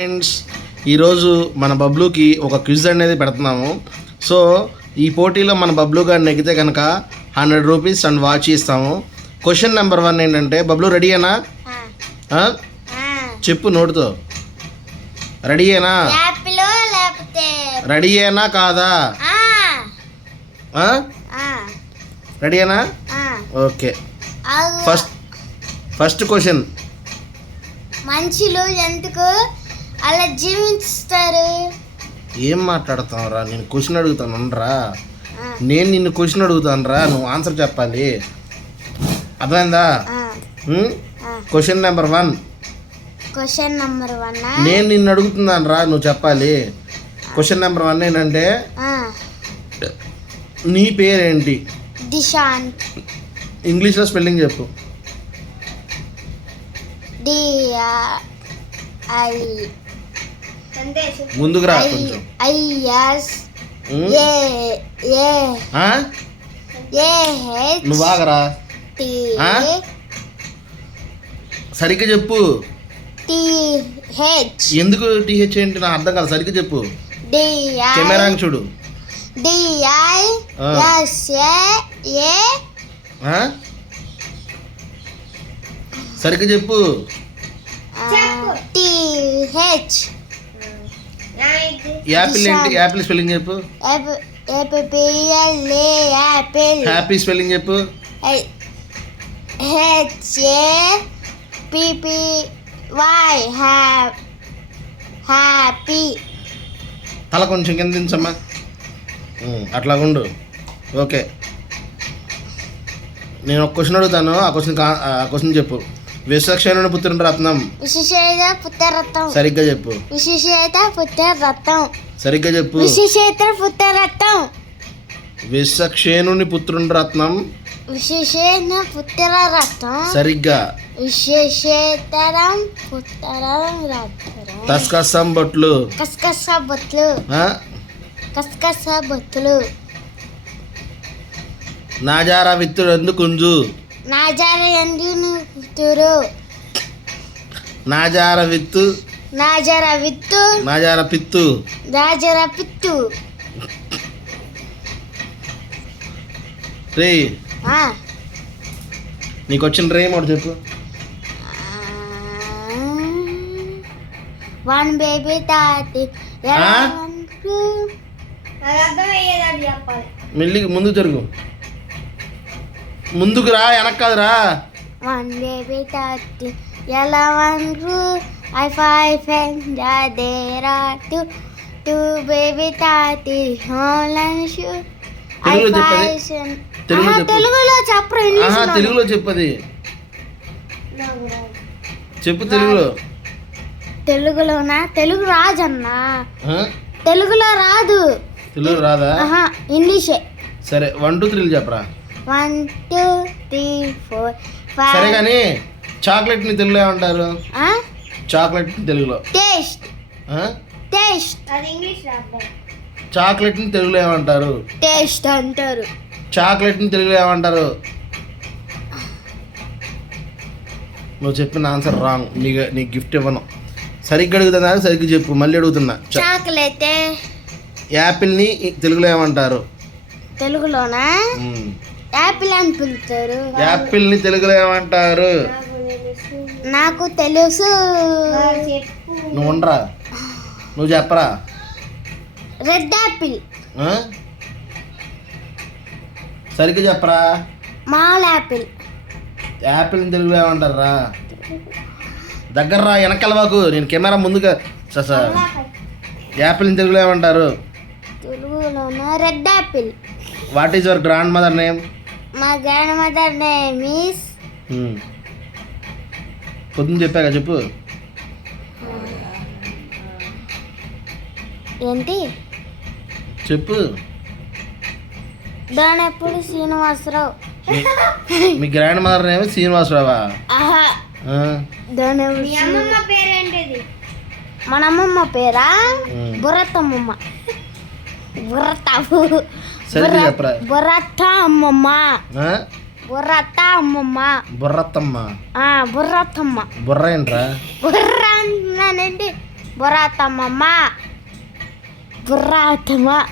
Friends, ఈరోజు మన బబ్లూకి ఒక క్విజ్ అనేది పెడుతున్నాము. సో ఈ పోటీలో మన బబ్లూ గారు నెగ్గితే కనుక 100 రూపీస్ అండ్ వాచ్ ఇస్తాము. క్వశ్చన్ నెంబర్ 1 ఏంటంటే, బబ్లూ రెడీయేనా? చెప్పు నోటితో. రెడీయేనా? రెడీయేనా కాదా? రెడీయేనా? ఓకే. ఫస్ట్ క్వశ్చన్, మనుషులు ఎందుకు అలా జీవిస్తారు? ఏం మాట్లాడుతావు రా? నేను క్వశ్చన్ అడుగుతాను రా. నేను నిన్ను క్వశ్చన్ అడుగుతాను రా, నువ్వు ఆన్సర్ చెప్పాలి. అర్థమైందా? Question number 1. క్వశ్చన్ నెంబర్ 1 నేను నిన్ను అడుగుతున్నాను రా, నువ్వు చెప్పాలి. క్వశ్చన్ నెంబర్ 1 ఏంటంటే, నీ పేరేంటి? దిశాంత్. ఇంగ్లీష్లో స్పెల్లింగ్ చెప్పు. ముందుకు రా కొంచెం. నువ్వు ఆగరా. సరిగ్గా చెప్పు. ఎందుకు టీహెచ్ ఏంటి? నా అర్థం కాదు, సరిగ్గా చెప్పు. కెమెరా చూడు. సరిగ్గా చెప్పు. యాపిల్ ఏంటి? యాపిల్ స్పెల్లింగ్ చెప్పు. హ్యాపీ స్పెల్లింగ్ చెప్పు. హ్యాపీ. తల కొంచెం కింద దించమ్మా, అట్లాగుండు. ఓకే, నేను ఒక క్వశ్చన్ అడుగుతాను, ఆ క్వశ్చన్ చెప్పు. విశ్వక్షేణుని పుత్రుని రత్నం. విశేష పుత్రరత్నం. సరిగ్గా చెప్పు. విశేష పుత్రరత్నం. సరిగ్గా చెప్పు. విశేష పుత్రరత్నం. విశ్వక్షేణుని పుత్రుని రత్నం. విశేషణ పుత్రరత్నం. సరిగ్గా. విశేషతరం పుత్రరత్నం. కస్కసం బొట్లు. కస్కస బొట్లు. కస్కస బొట్లు. నాజారా విత్తుడు ఎందు కుంజు. నాజార ఎందు పుత్తురు. నాజార విత్తు. నాజార విత్తు. నాజార పిత్తు. నాజార పిత్తు. రే, నీకు వచ్చిన రేమ్ ఒకటి చెప్పు. వన్ బేబీ తాతి. మెల్లిగా ముందుకు తిరుగు. ముందుకు రా, వెనక్కి కాదురా. వన్ బేబీ తాతి ఎలా వన్రు I five friends there are two baby తాతి హోలన్ షూ. తెలుగులో చెప్పరు, తెలుగులో చెప్పది. చెప్పు తెలుగులో. తెలుగులోనా? తెలుగు రాజన్నా. తెలుగులో రాదు. తెలుగు రాదా? ఇంగ్లీషే. సరే, 1 2 3 చెప్పరా. 1 2 3 4 5. సరే కానీ, చాక్లెట్ ని తెలుగులో ఏమంటారు? చాక్లెట్ ని తెలుగులో టేస్ట్. టేస్ట్. అది ఇంగ్లీష్ రాదు. చాక్లెట్ ని తెలుగులో ఏమంటారు? టేస్ట్ అంటారు. చాక్లెట్ ని తెలుగులో ఏమంటారు? నువ్వు చెప్పిన ఆన్సర్ రాంగ్. నీకు గిఫ్ట్ ఇవ్వను. సరిగ్గా అడుగుతున్నా, సరిగ్గా చెప్పు. మళ్ళీ అడుగుతున్నా. చాక్లెట్. యాపిల్ ని తెలుగులో ఏమంటారు? తెలుగులోనా? యాపిల్ అని పిలుస్తారు. యాపిల్ ని తెలుగులో ఏమంటారు? నాకు తెలుసు. నువ్వు ఉండరా, నువ్వు చెప్పరా. Red Apple. సరిగ్గా చెప్పరా. Mall Apple. యాపిల్ ని తెలుగులో ఏమంటారా? దగ్గర రా, వెనకాలవాకు. నేను కెమెరా ముందుగా. యాపిల్ ని తెలుగులో ఏమంటారు? తెలుగులోనా? Red apple. What is your grandmother name? మా గ్రాండ్ మదర్ నేమ్ ఈస్. పొద్దున్న చెప్పాక చెప్పు. ఏంటి చెప్పు. దానెప్పుడు శ్రీనివాసరావు. మీ గ్రాండ్ మదర్ నేమ్ శ్రీనివాసరావా? మన అమ్మమ్మ పేరా? బుర్రతమ్మమ్మ. బుర్రత అమ్మమ్మ. బుర్రతమ్మ. బుర్రతమ్మ. బుర్రతమ్మ. బుర్ర ఏంట్రా? బుర్ర అన్నానండి. Berat sama mak. Berat sama.